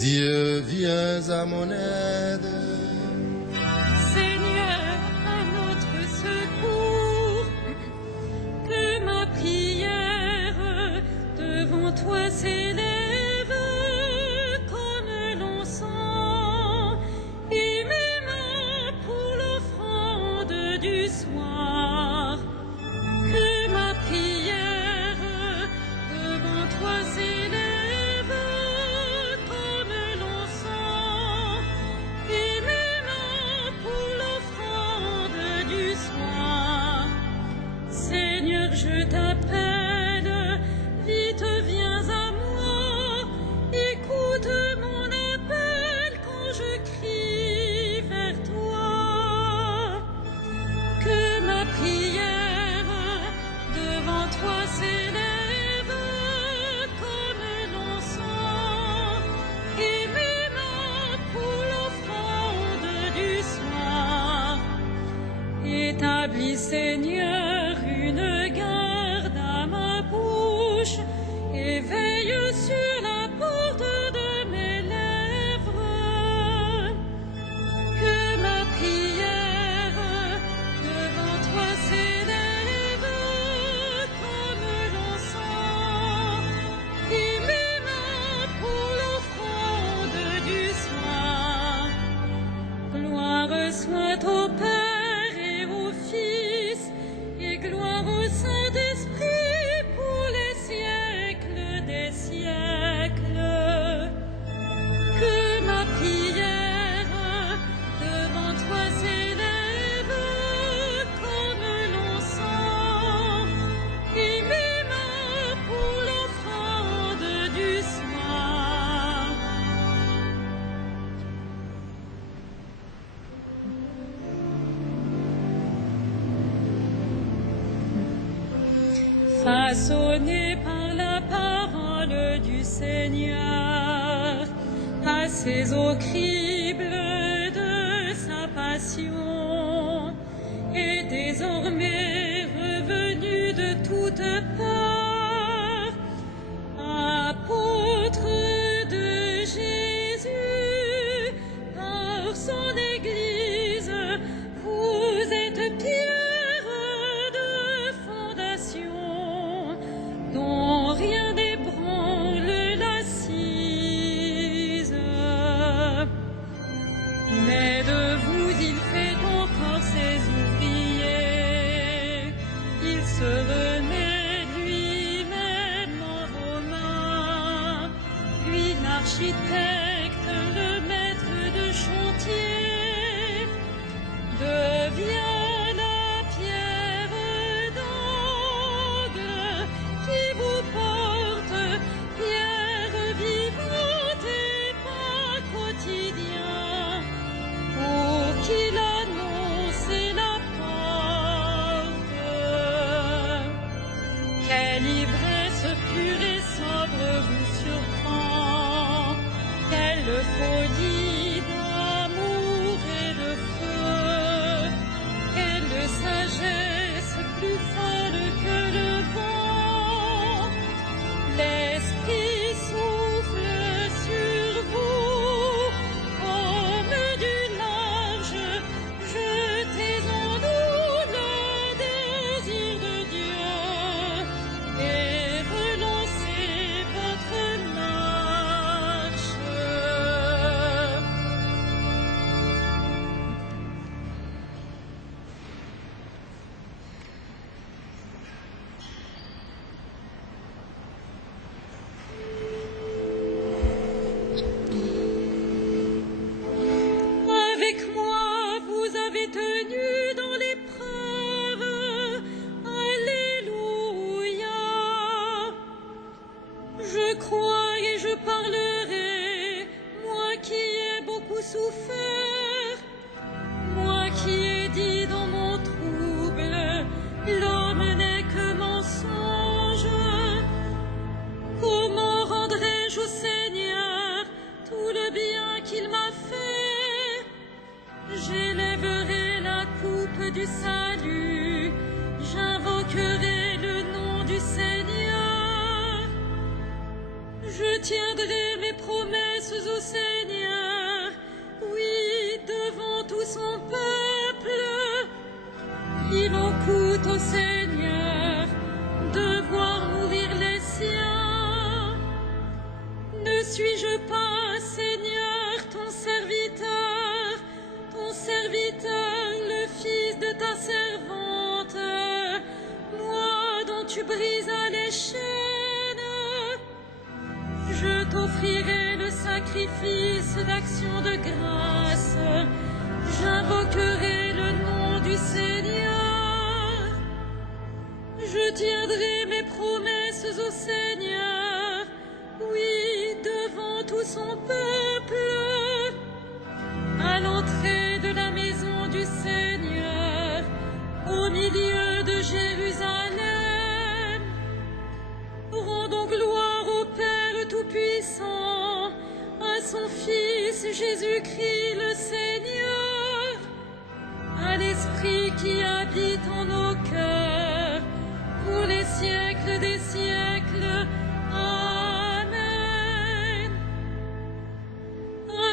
Dieu, viens à mon aide. Seigneur, à notre secours, que ma prière devant toi s'élève comme l'encens, et mes mains pour l'offrande du soir. Que ma prière devant toi s'élève comme l'encens, et mes mains pour l'offrande du soir. Seigneur, je t'appelle, vite viens à moi, écoute mon appel quand je crie vers toi. Que ma prière devant toi s'élève comme l'encens, et mes mains pour l'offrande du soir. Établis, Seigneur, une garde à ma bouche, et veille sur la porte de mes lèvres. Que ma prière devant toi s'élève comme l'encens, et mes mains pour l'offrande du soir. Gloire soit au Père et au Fils, et gloire au Saint-Esprit pour les siècles des siècles. Que ma prière devant toi s'élève comme l'encens, et mes mains pour l'offrande du soir. Façonné par la parole du Seigneur, passez au crible de sa passion, et désormais revenu de toutes parts, apôtre de Jésus, par son Église, vous êtes pierre de fondation, dont rien n'ébranle l'assise. Mais de vous il fait encore ses ouvriers, il se remet lui-même en vos mains, lui l'architecte, le maître de chantier, devient la pierre d'angle qui vous porte, pierre vivante et pas quotidien, pour qui l'annonce et la porte. Quelle ivresse pure et sobre vous surprend, quelle folie d'amour et de feu, quelle sagesse plus folle que le vent. L'Esprit souffle sur vous, comme du large, jetez en nous le désir de Dieu, et relancez votre marche. Avec moi, vous avez tenu dans l'épreuve. Alléluia. Je crois et je parlerai, moi qui ai beaucoup souffert, moi qui ai dit dans mon trouble, l'homme n'est que mensonge. Comment rendrai-je au Seigneur tout le bien qu'il m'a fait? J'élèverai la coupe du salut, j'invoquerai le nom du Seigneur. Je tiendrai mes promesses au Seigneur. sacrifice d'action de grâce, j'invoquerai le nom du Seigneur. Je tiendrai mes promesses au Seigneur, oui, devant tout son peuple. À l'entrée de la maison du Seigneur, au milieu de Jérusalem, rendons gloire au Père Tout-Puissant, à son Fils Jésus-Christ le Seigneur, à l'Esprit qui habite en nos cœurs, pour les siècles des siècles. Amen.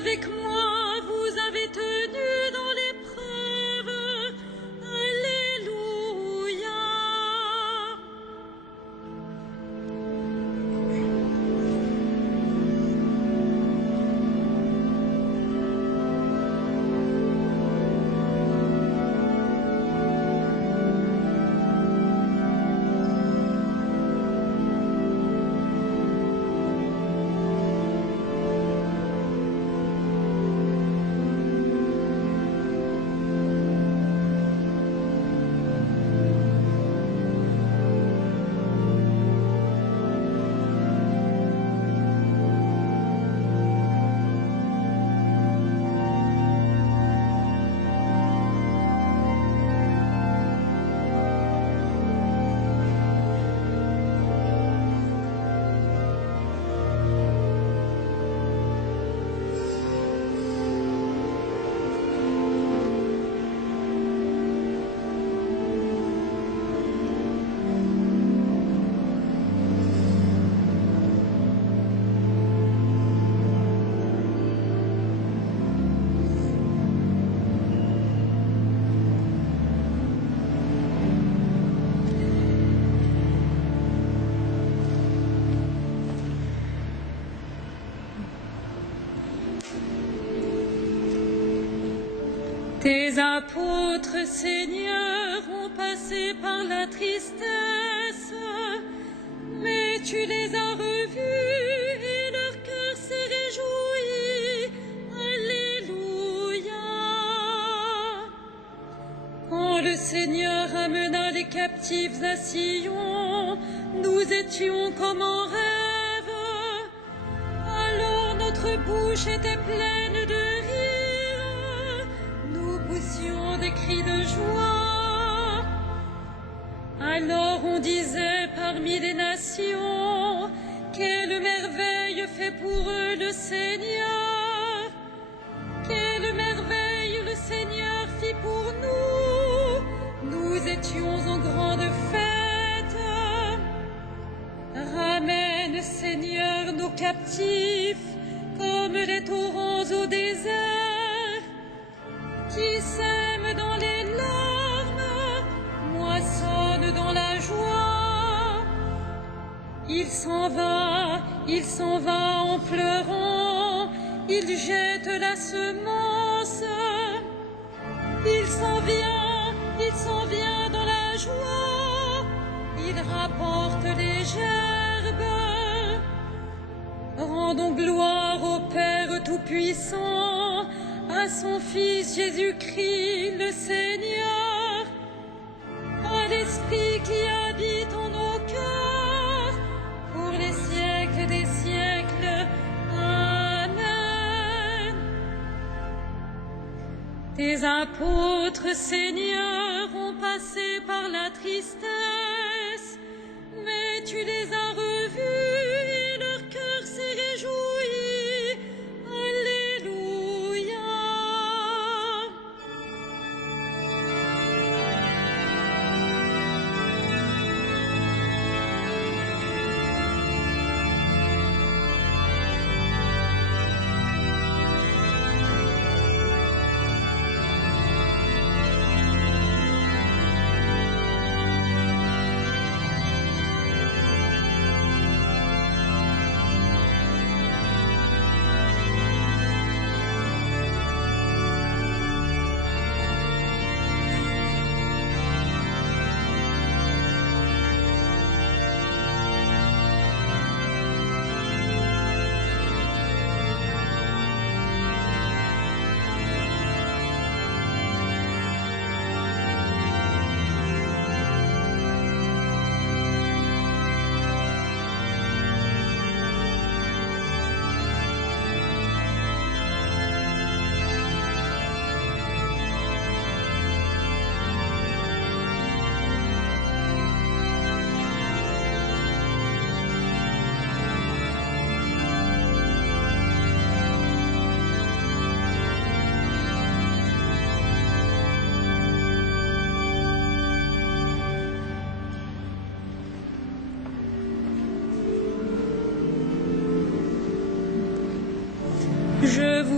Avec moi, vous avez tenu dans l'épreuve. Alléluia. Tes apôtres, Seigneur, ont passé par la tristesse, mais tu les as revus et leur cœur s'est réjoui. Alléluia. Quand le Seigneur amena les captifs à Sion, nous étions comme en rêve. Alors notre bouche était pleine de rire, nous poussions des cris de joie. Alors on disait parmi les nations, quelle merveille fait pour eux le Seigneur. Quelle merveille le Seigneur fit pour nous. Nous étions en grande fête. Ramène, Seigneur, nos captifs comme les torrents au désert, qui sèment dans les larmes, moissonnent dans la joie. Il s'en va en pleurant, il jette la semence. Il s'en vient dans la joie, il rapporte les gerbes. Rendons gloire au Père Tout-Puissant, à son Fils Jésus-Christ le Seigneur, à l'Esprit qui habite en nos cœurs, pour les siècles des siècles. Amen. Tes apôtres, Seigneur, ont passé par la tristesse, mais tu les as revus et leur cœur s'est réjoui. Alléluia.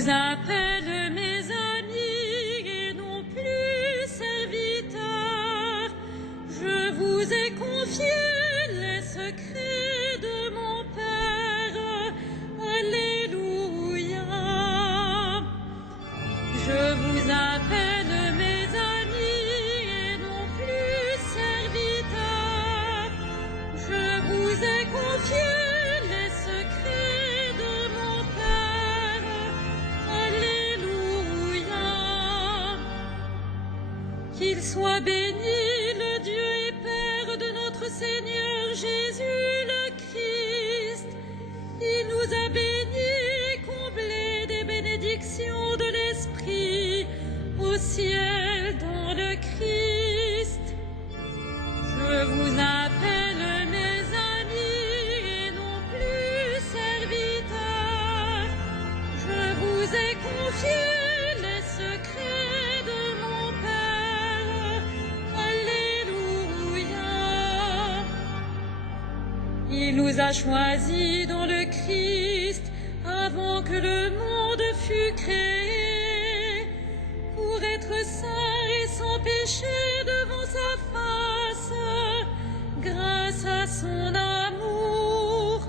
vous appelle mes amis et non plus serviteurs. Je vous ai confié les secrets de mon Père. Alléluia. Je vous appelle mes amis et non plus serviteurs. Je vous ai confié les secrets de mon Père. Alléluia. Qu'il soit béni le Dieu et Père de notre Seigneur Jésus le Christ. Il nous a bénis et comblés des bénédictions de l'Esprit au ciel dans le Christ. Je vous appelle mes amis et non plus serviteurs. Je vous ai confié les secrets de mon Père. Alléluia. Il nous a choisis dans le Christ avant que le monde fût créé, pour être saints et sans péché devant sa face, grâce à son amour.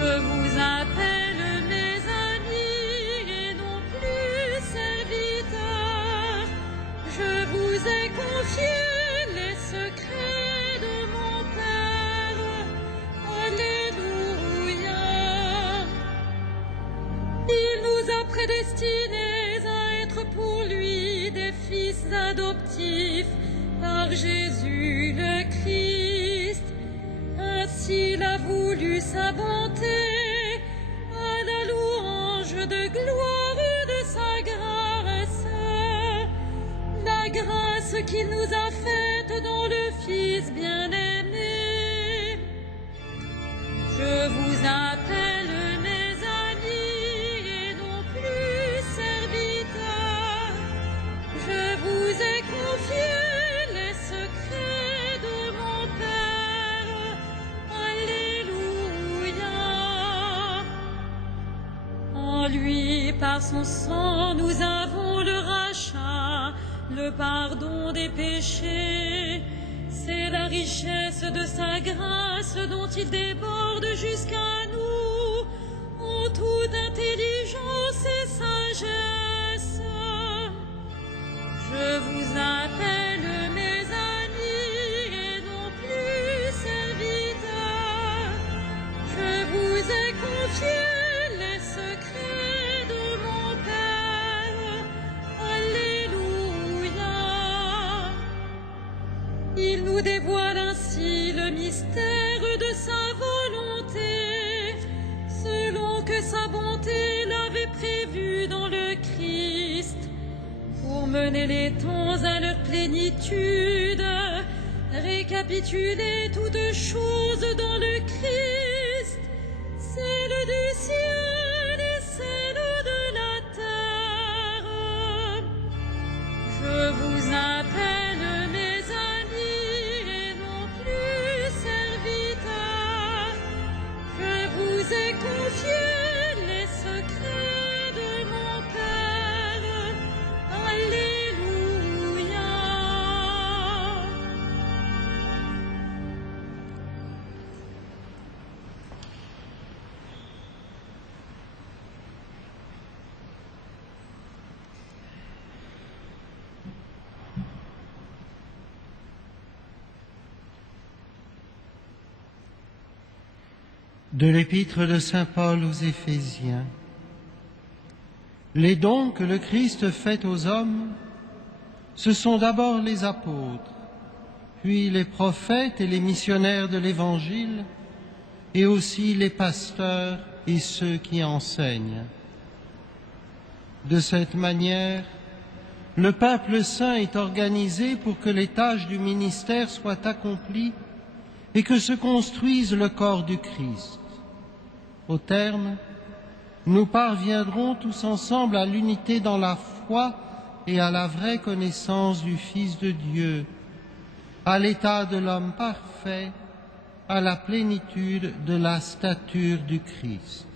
Je vous appelle mes amis et non plus serviteurs. Je vous ai confié les secrets de mon Père. Alléluia. Il nous a prédestinés à être pour lui des fils adoptifs par Jésus le Christ. Ainsi il a voulu sa bonté, à la louange de gloire de sa grâce, la grâce qu'il nous a faite dans le Fils bien-aimé. Je vous appelle mes amis et non plus serviteurs. Je vous ai confié les secrets de mon Père. Alléluia. En lui, par son sang, nous avons le rachat, le pardon des péchés. C'est la richesse de sa grâce dont il déborde jusqu'à nous en toute intelligence et sagesse. Je vous appelle mes amis et non plus serviteurs. Je vous ai confié les secrets de mon Père. Alléluia. Il nous dévoile ainsi le mystère de sa volonté, selon que sa bonté l'avait prévu dans le Christ, pour mener les temps à leur plénitude, récapituler toutes choses dans le Christ, celle du ciel et celle de la terre. Je vous appelle mes amis et non plus serviteurs. Je vous ai confié les secrets de mon Père. Alléluia. De l'épître de saint Paul aux Éphésiens. Les dons que le Christ fait aux hommes, ce sont d'abord les apôtres, puis les prophètes et les missionnaires de l'Évangile, et aussi les pasteurs et ceux qui enseignent. De cette manière, le peuple saint est organisé pour que les tâches du ministère soient accomplies et que se construise le corps du Christ. Au terme, nous parviendrons tous ensemble à l'unité dans la foi et à la vraie connaissance du Fils de Dieu, à l'état de l'homme parfait, à la plénitude de la stature du Christ.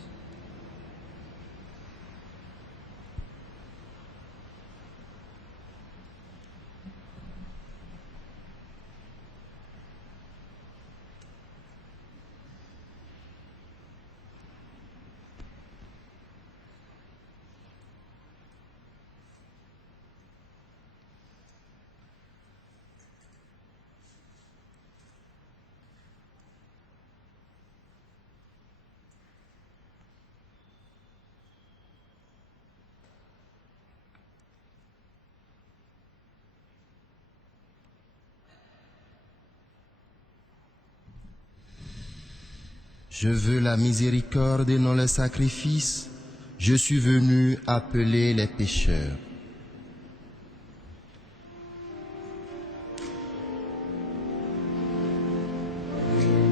Je veux la miséricorde et non le sacrifice. Je suis venu appeler les pécheurs.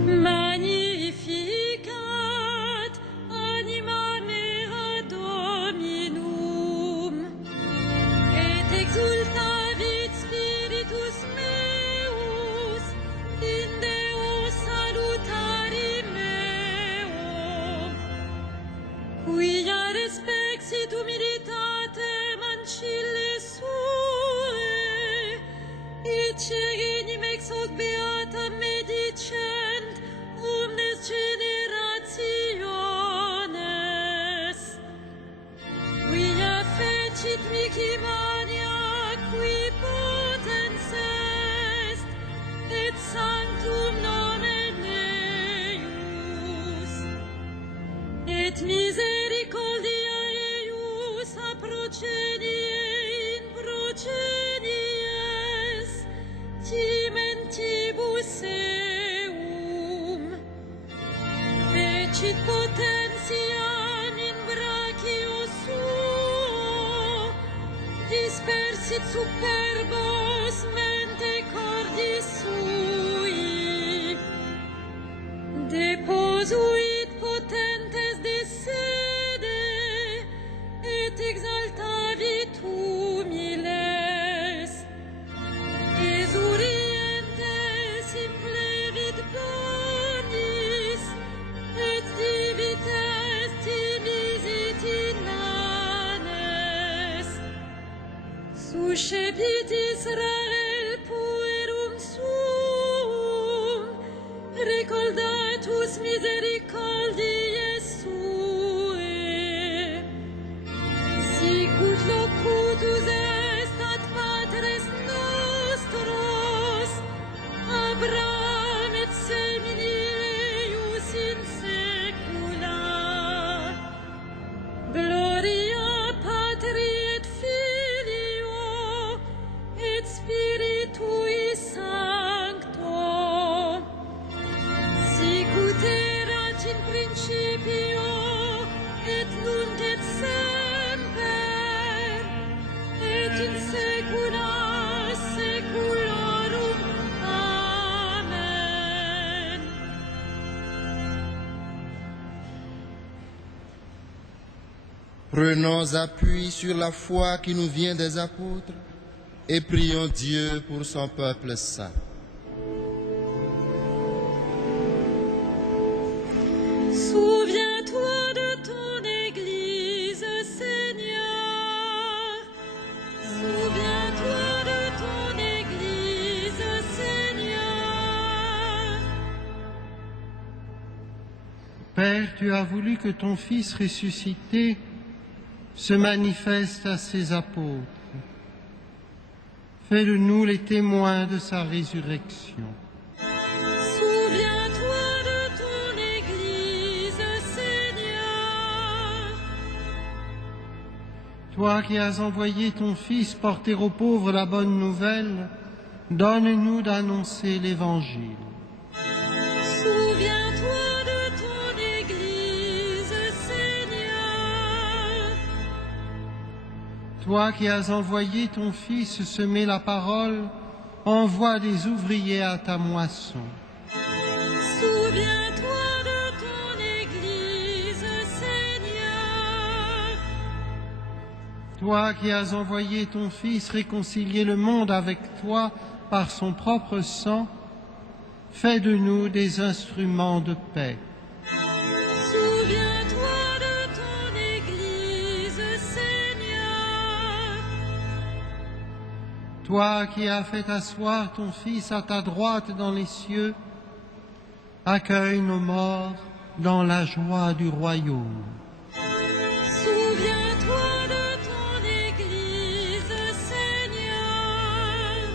Magnificat anima mea Dominum, et exultavit spiritus meus in Deo salutari meo, quia respexit humilitatem ancille sue, et cegenim ex hoc beata medicent omnes generationes, quia fecit mihi mania qui potens est, et sanctum nomen eius, et misericordia eius a progenie in progenies timentibus eum, fecit potentiam in brachio suo, dispersit superbos mente cordis sui, deposuit potentes de sede, et exaltavit humiles, esurientes implevit bonis, et divites timisit inanes, suscepit Israel puerum suum, recordatus misericordiae sue, sicut locutus est ad patres nostros, Abraham et semini eius in saecula. Gloria Patri et Filio et Spiritui Sancto, sicut erat in principio et nunc et semper et in saecula saeculorum. Amen. Prenons appui sur la foi qui nous vient des apôtres et prions Dieu pour son peuple saint. Souviens-toi de ton Église, Seigneur. Souviens-toi de ton Église, Seigneur. Père, tu as voulu que ton Fils ressuscité se manifeste à ses apôtres. Fais de nous les témoins de sa résurrection. Souviens-toi de ton Église, Seigneur. Toi qui as envoyé ton Fils porter aux pauvres la bonne nouvelle, donne-nous d'annoncer l'Évangile. Souviens-toi de ton Église, Seigneur. Toi qui as envoyé ton Fils semer la parole, envoie des ouvriers à ta moisson. Souviens-toi de ton Église, Seigneur. Toi qui as envoyé ton Fils réconcilier le monde avec toi par son propre sang, fais de nous des instruments de paix. Souviens-toi de ton Église, Seigneur. Toi qui as fait asseoir ton Fils à ta droite dans les cieux, accueille nos morts dans la joie du royaume. Souviens-toi de ton Église, Seigneur.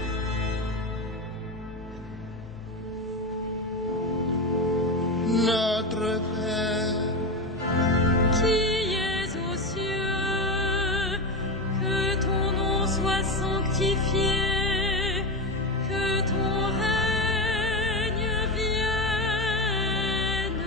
Notre Père, Qui es aux cieux, que ton nom soit sanctifié, que ton règne vienne,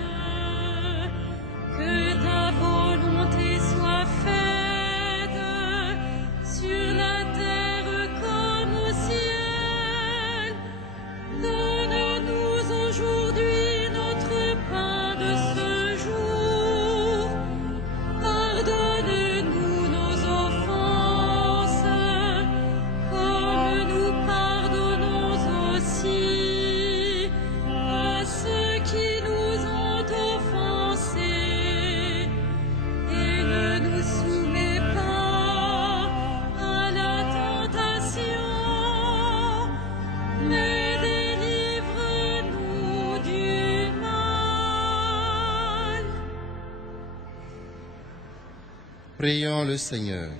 Prions le Seigneur.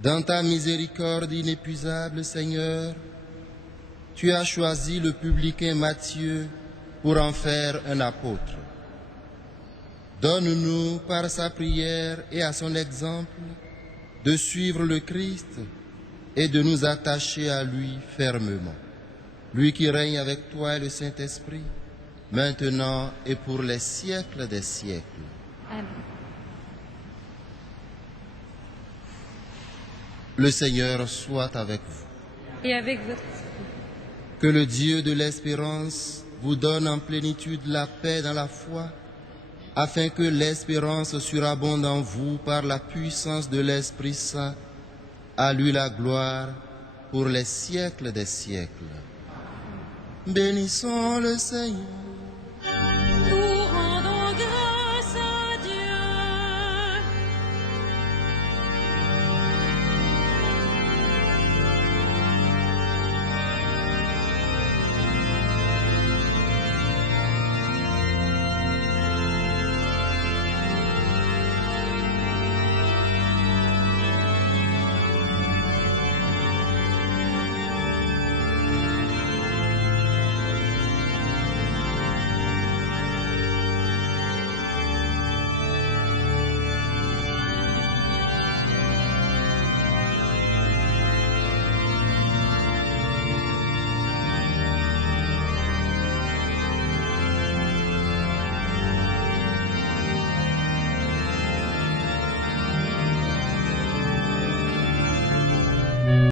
Dans ta miséricorde inépuisable, Seigneur, tu as choisi le publicain Matthieu pour en faire un apôtre. Donne-nous, par sa prière et à son exemple, de suivre le Christ et de nous attacher à lui fermement. Lui qui règne avec toi et le Saint-Esprit, maintenant et pour les siècles des siècles. Amen. Le Seigneur soit avec vous. Et avec votre esprit. Que le Dieu de l'espérance vous donne en plénitude la paix dans la foi, afin que l'espérance surabonde en vous par la puissance de l'Esprit Saint. À lui la gloire pour les siècles des siècles. Bénissons le Seigneur.